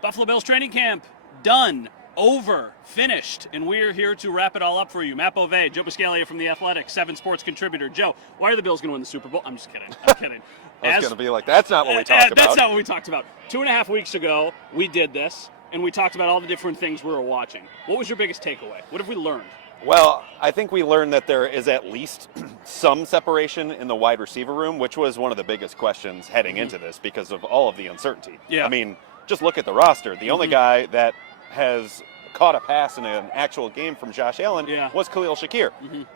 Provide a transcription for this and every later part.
Buffalo Bills training camp, done, over, finished, and we're here to wrap it all up for you. Matt Bove, Joe Biscaglia from The Athletic, 7 Sports contributor. Joe, why are the Bills going to win the Super Bowl? I'm just kidding. I'm kidding. I was going to be like, that's not what we talked about. That's not what we talked about. 2.5 weeks ago, we did this, and we talked about all the different things we were watching. What was your biggest takeaway? What have we learned? Well, I think we learned that there is at least some separation in the wide receiver room, which was one of the biggest questions heading into this because of all of the uncertainty. Yeah. I mean, just look at the roster. The only guy that has caught a pass in an actual game from Josh Allen was Khalil Shakir.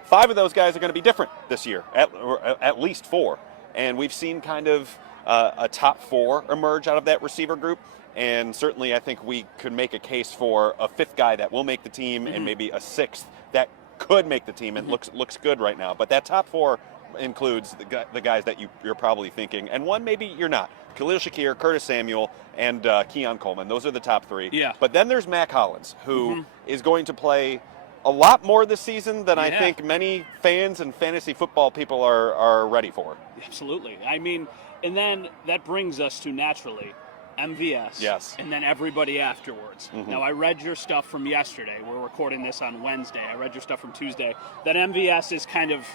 5 of those guys are going to be different this year, at least 4. And we've seen kind of a top 4 emerge out of that receiver group. And certainly I think we could make a case for a 5th guy that will make the team and maybe a 6th that could make the team and looks good right now. But that top 4 includes the guys that you're probably thinking, and one maybe you're not. Khalil Shakir, Curtis Samuel, and Keon Coleman. Those are the top 3. Yeah. But then there's Mac Hollins, who is going to play a lot more this season than I think many fans and fantasy football people are ready for. Absolutely. I mean, and then that brings us to naturally MVS, and then everybody afterwards. Now, I read your stuff from yesterday. We're recording this on Wednesday. I read your stuff from Tuesday. That MVS is kind of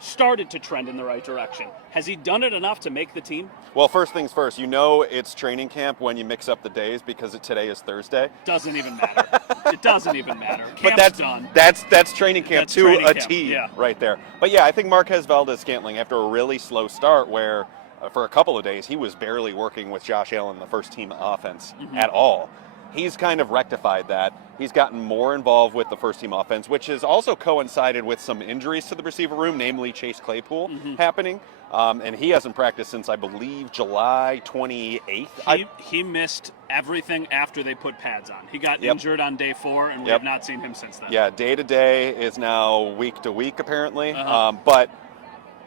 started to trend in the right direction. Has he done it enough to make the team? Well, first things first, you know it's training camp when you mix up the days because today is Thursday. Doesn't even matter. It doesn't even matter. Camp's but that's done. That's training camp to a camp. T right there. But yeah, I think Marquez ValdesScantling, after a really slow start where for a couple of days he was barely working with Josh Allen in the first team offense at all. He's kind of rectified that. He's gotten more involved with the first team offense, which has also coincided with some injuries to the receiver room, namely Chase Claypool happening. And he hasn't practiced since, I believe, July 28th. He missed everything after they put pads on. He got injured on day 4, and we have not seen him since then. Yeah, day to day is now week to week, apparently. But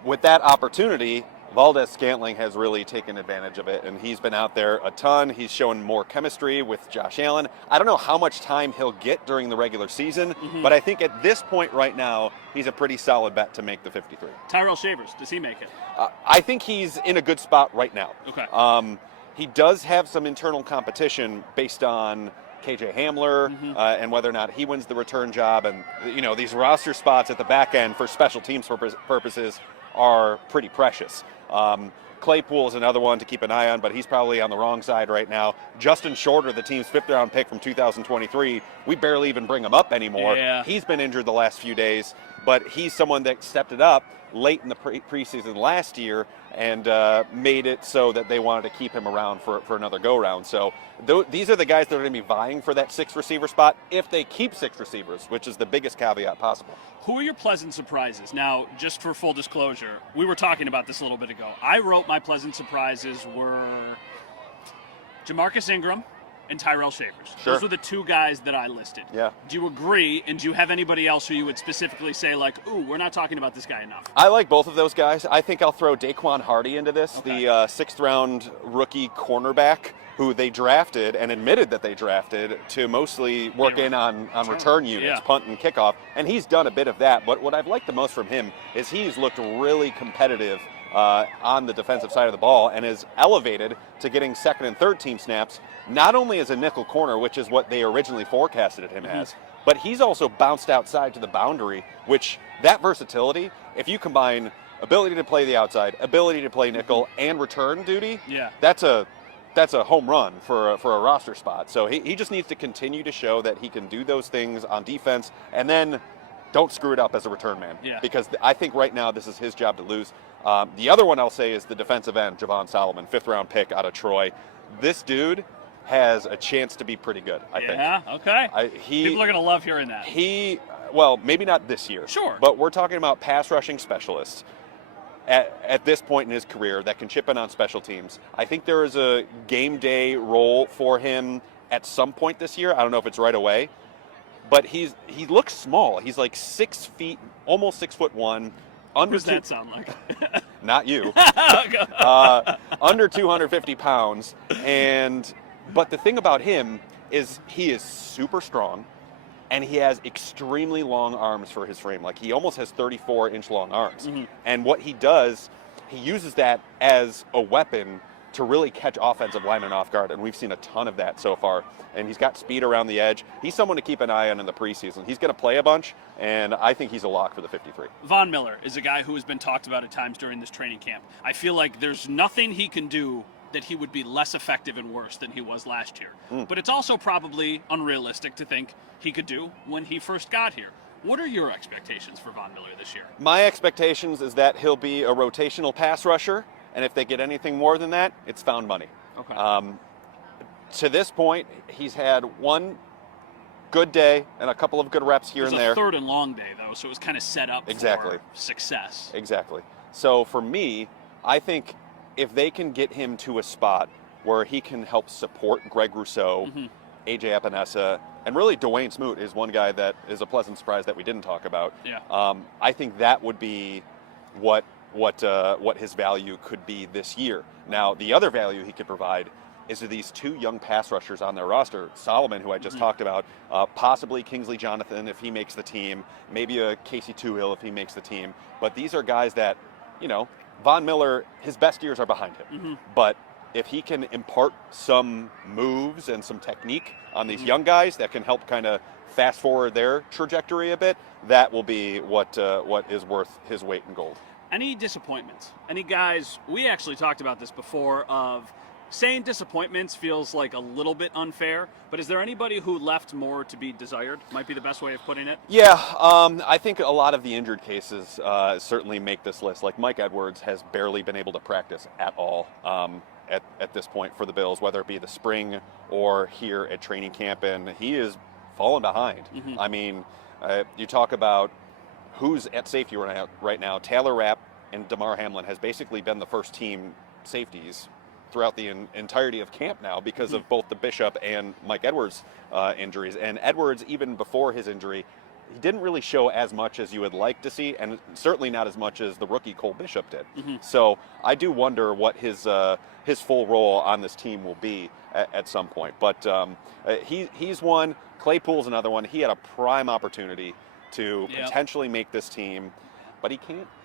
with that opportunity, ValdesScantling has really taken advantage of it, and he's been out there a ton. He's shown more chemistry with Josh Allen. I don't know how much time he'll get during the regular season, but I think at this point right now, he's a pretty solid bet to make the 53. Tyrell Shavers, does he make it? I think he's in a good spot right now. Okay. He does have some internal competition based on KJ Hamler and whether or not he wins the return job. And, you know, these roster spots at the back end for special teams purposes are pretty precious. Claypool is another one to keep an eye on, but he's probably on the wrong side right now. Justin Shorter, the team's 5th-round pick from 2023, we barely even bring him up anymore. Yeah. He's been injured the last few days, but he's someone that stepped it up late in the preseason last year and made it so that they wanted to keep him around for another go-round. So these are the guys that are going to be vying for that 6th receiver spot if they keep 6 receivers, which is the biggest caveat possible. Who are your pleasant surprises? Now, just for full disclosure, we were talking about this a little bit ago. I wrote my pleasant surprises were Jamarcus Ingram and Tyrell Shavers. Sure. Those were the 2 guys that I listed. Yeah. Do you agree, and do you have anybody else who you would specifically say, like, ooh, we're not talking about this guy enough? I like both of those guys. I think I'll throw Dayquon Hardy into this, the 6th-round rookie cornerback who they drafted and admitted that they drafted to mostly work in on return units, punt and kickoff, and he's done a bit of that. But what I've liked the most from him is he's looked really competitive on the defensive side of the ball and is elevated to getting 2nd and 3rd team snaps, not only as a nickel corner, which is what they originally forecasted him as, but he's also bounced outside to the boundary, which that versatility, if you combine ability to play the outside, ability to play nickel, and return duty, that's a home run for a roster spot. So he just needs to continue to show that he can do those things on defense, and then don't screw it up as a return man. Because I think right now this is his job to lose. The other one I'll say is the defensive end, Javon Solomon, 5th-round pick out of Troy. This dude has a chance to be pretty good, I think. Yeah, okay. People are going to love hearing that. Well, maybe not this year. Sure. But we're talking about pass rushing specialists at this point in his career that can chip in on special teams. I think there is a game day role for him at some point this year. I don't know if it's right away. But he looks small. He's like 6 feet, almost 6'1". What does that sound like? Not you. Under 250 pounds. But the thing about him is he is super strong, and he has extremely long arms for his frame. Like, he almost has 34-inch long arms. And what he does, he uses that as a weapon to really catch offensive linemen off guard, and we've seen a ton of that so far. And he's got speed around the edge. He's someone to keep an eye on in the preseason. He's going to play a bunch, and I think he's a lock for the 53. Von Miller is a guy who has been talked about at times during this training camp. I feel like there's nothing he can do that he would be less effective and worse than he was last year. But it's also probably unrealistic to think he could do when he first got here. What are your expectations for Von Miller this year? My expectations is that he'll be a rotational pass rusher, and if they get anything more than that, it's found money. Okay. To this point, he's had one good day and a couple of good reps here and there. It was a third and long day, though, so it was kind of set up for success. Exactly. So for me, I think if they can get him to a spot where he can help support Greg Rousseau, AJ Epinesa, and really Dwayne Smoot is one guy that is a pleasant surprise that we didn't talk about. Yeah. I think that would be what his value could be this year. Now, the other value he could provide is to these two young pass rushers on their roster, Solomon, who I just talked about, possibly Kingsley Jonathan if he makes the team, maybe a Casey Toohill if he makes the team. But these are guys that, Von Miller, his best years are behind him. But if he can impart some moves and some technique on these young guys that can help kind of fast forward their trajectory a bit, that will be what is worth his weight in gold. Any disappointments? Any guys, we actually talked about this before, of saying disappointments feels like a little bit unfair, but is there anybody who left more to be desired? Might be the best way of putting it. Yeah, I think a lot of the injured cases certainly make this list. Like Mike Edwards has barely been able to practice at all at this point for the Bills, whether it be the spring or here at training camp, and he is falling behind. I mean, you talk about who's at safety right now. Taylor Rapp and Damar Hamlin has basically been the first team safeties throughout the entirety of camp now because of both the Bishop and Mike Edwards injuries. And Edwards, even before his injury, he didn't really show as much as you would like to see, and certainly not as much as the rookie Cole Bishop did. So I do wonder what his full role on this team will be at some point. But he's one. Claypool's another one. He had a prime opportunity to potentially make this team, but he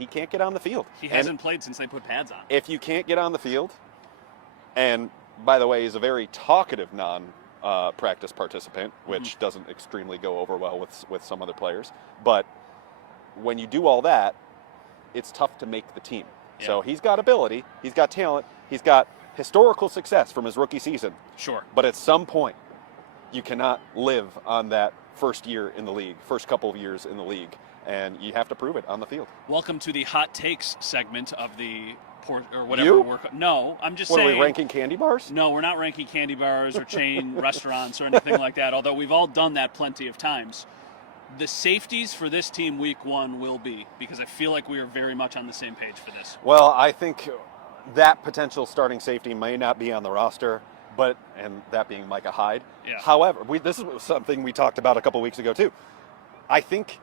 can't get on the field. He hasn't played since they put pads on. If you can't get on the field, and by the way, he's a very talkative non-practice participant, which doesn't extremely go over well with some other players. But when you do all that, it's tough to make the team. Yeah. So he's got ability, he's got talent, he's got historical success from his rookie season. Sure. But at some point, you cannot live on that first year in the league, first couple of years in the league, and you have to prove it on the field. Welcome to the hot takes segment of the or whatever. You? No, I'm just saying. What, are we ranking candy bars? No, we're not ranking candy bars or chain restaurants or anything like that, although we've all done that plenty of times. The safeties for this team week one will be, because I feel like we are very much on the same page for this. Well, I think that potential starting safety may not be on the roster, and that being Micah Hyde. Yeah. However, this is something we talked about a couple weeks ago too. I think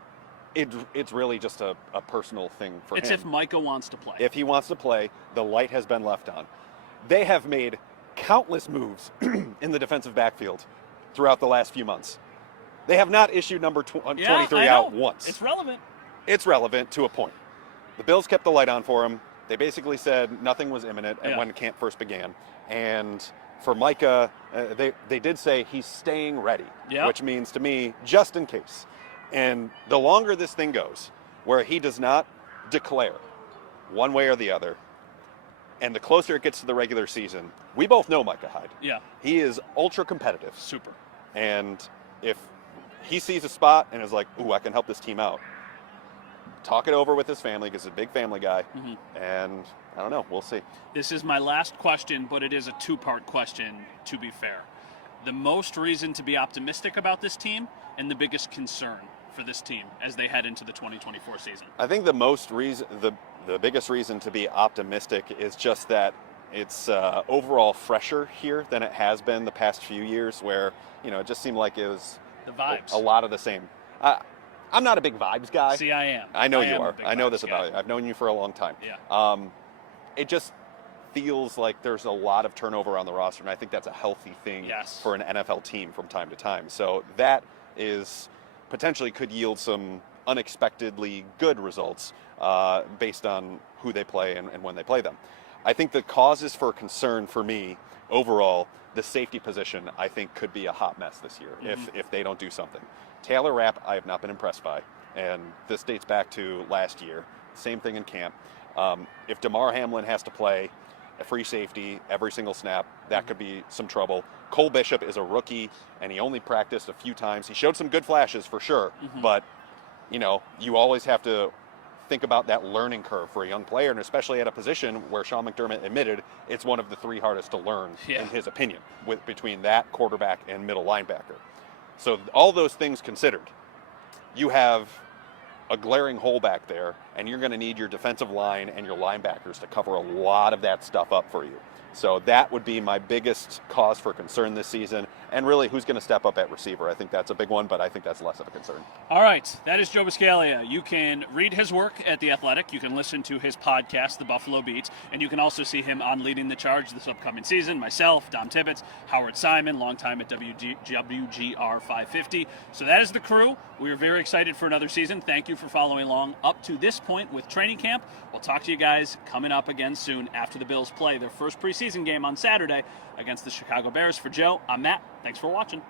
it's really just a personal thing for him. It's if Micah wants to play. If he wants to play, the light has been left on. They have made countless moves in the defensive backfield throughout the last few months. They have not issued number 23 out once. It's relevant. It's relevant to a point. The Bills kept the light on for him. They basically said nothing was imminent when camp first began. And for Micah, they did say he's staying ready, which means to me, just in case. And the longer this thing goes, where he does not declare one way or the other, and the closer it gets to the regular season, we both know Micah Hyde. Yeah. He is ultra competitive. Super. And if he sees a spot and is like, ooh, I can help this team out, talk it over with his family, because he's a big family guy, and I don't know, we'll see. This is my last question, but it is a two-part question, to be fair. The most reason to be optimistic about this team and the biggest concern for this team as they head into the 2024 season. I think the biggest reason to be optimistic is just that it's overall fresher here than it has been the past few years, where it just seemed like it was the vibes, a lot of the same. I'm not a big vibes guy. See, I am. I know you are. I know this about you. I've known you for a long time. Yeah. It just feels like there's a lot of turnover on the roster, and I think that's a healthy thing for an NFL team from time to time. So that is potentially could yield some unexpectedly good results based on who they play and when they play them. I think the causes for concern for me overall, the safety position I think could be a hot mess this year if they don't do something. Taylor Rapp, I have not been impressed by, and this dates back to last year. Same thing in camp. If DeMar Hamlin has to play a free safety every single snap, that could be some trouble. Cole Bishop is a rookie, and he only practiced a few times. He showed some good flashes for sure, but you always have to think about that learning curve for a young player, and especially at a position where Sean McDermott admitted it's one of the 3 hardest to learn, in his opinion, between that quarterback and middle linebacker. So all those things considered, you have a glaring hole back there, and you're going to need your defensive line and your linebackers to cover a lot of that stuff up for you. So that would be my biggest cause for concern this season. And really, who's going to step up at receiver? I think that's a big one, but I think that's less of a concern. All right, that is Joe Buscaglia. You can read his work at The Athletic. You can listen to his podcast, The Buffalo Beat, and you can also see him on Leading the Charge this upcoming season. Myself, Dom Tibbetts, Howard Simon, longtime at WGR 550. So that is the crew. We are very excited for another season. Thank you for following along up to this point with training camp. We'll talk to you guys coming up again soon after the Bills play their first preseason game on Saturday against the Chicago Bears. For Joe, I'm Matt. Thanks for watching.